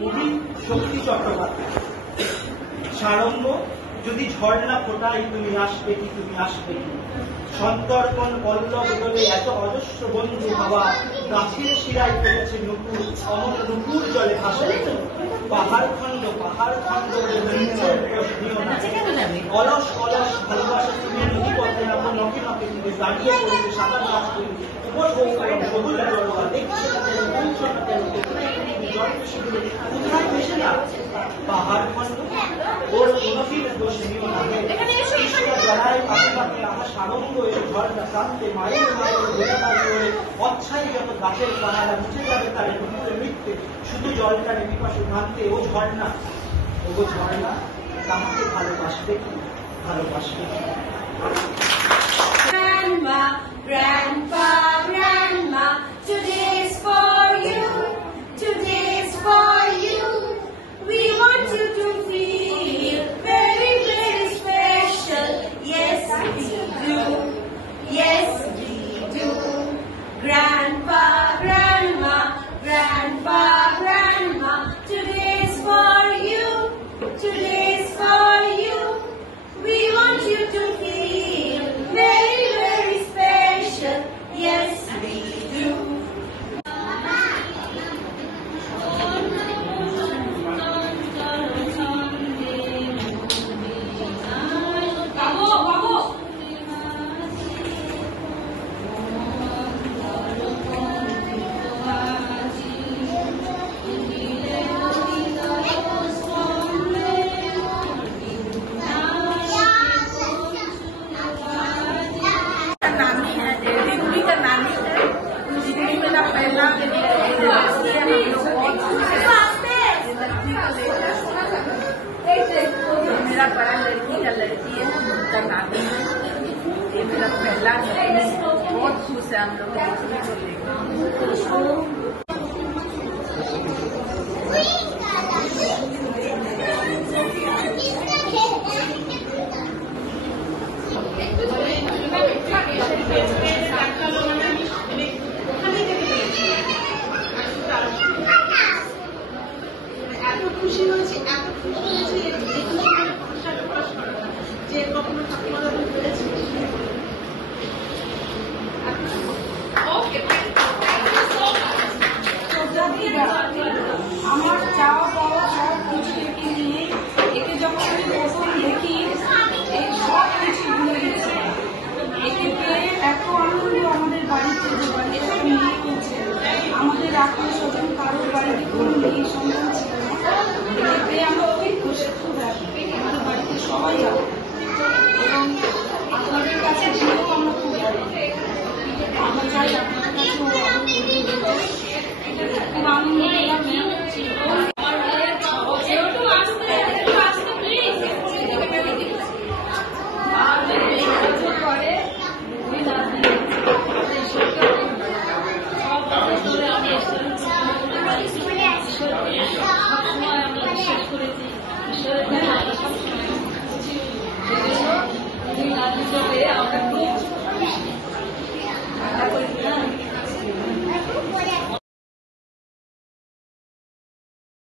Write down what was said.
কবি শক্তি চট্টোপাধ্যায়। সারঙ্গ যদি ঝর্ণা ফোটাই তুমি আসবে কি, তুমি আসবে কি। সন্তর্পণ পল্লব বলে এত অজস্র বন্ধু হওয়া, গাছের শিরায় পড়েছে নুপুর, অমর নুপুর জলে ভাসে। পাহাড় খণ্ড অলস অলস ভালোবাসা তুমি নদী পথে এমন নখে নখে তুমি দাঁড়িয়ে পড়েছে সাদা গাছ তুমি সবুজ জলবা দেখছে কোথায় বেশে না। পাহাড় খণ্ড ওর উনতির দোষ নিও না, জড়ায় পাশে পাশে আহা সারঙ্গ এর ঝর্ণা প্রান্তে মায়ের মায়ের বেদনার জোরে অচ্ছাই যত গাছের পাহাড়া মুছে যাবে তার নুপুরে মৃত্যে, শুধু জলটারে বিপাশে ভাঙতে। ও ঝর্ণা, ও ঝর্ণা তাহাকে ভালোবাসবে কি, ভালোবাসবে কি। Grandma, Grandpa, Grandma, today's for you, today's for you. We want you to feel very, very special. Yes, we do. Yes, we do. Grandpa, Grandma, Grandpa, Grandma, today's for you, today's for you. We want you to feel very, very special. Yes, we do. मेरा बड़ा लड़की का लड़की है, उनका नानी है। ये मेरा पहला है, बहुत खुश है हम लोग খুশি হয়েছে, এত খুশি হয়েছে যে কখনো ঠাকুমারা বলেছে। আমার চাওয়া পাওয়া সব কিছু একে নিয়ে, একে যখন আমি প্রথম দেখি এই সব কিছু ভুলে গেছে। একে পেয়ে এত আনন্দ আমাদের বাড়িতে, যে বাড়িতে নিয়ে গেছে আমাদের আত্মীয় স্বজন কারোর বাড়িতে কোনো মেয়ে সন্তান ছিল না। একে পেয়ে আমরা খুবই খুশি, খুব হ্যাপি। আমাদের বাড়িতে সবাই আছে এবং আপনাদের কাছে ঝিয়েও আমরা খুব হ্যাপি। আমরা চাই আপনাদের কাছেও খুব আনন্দ পেলাম।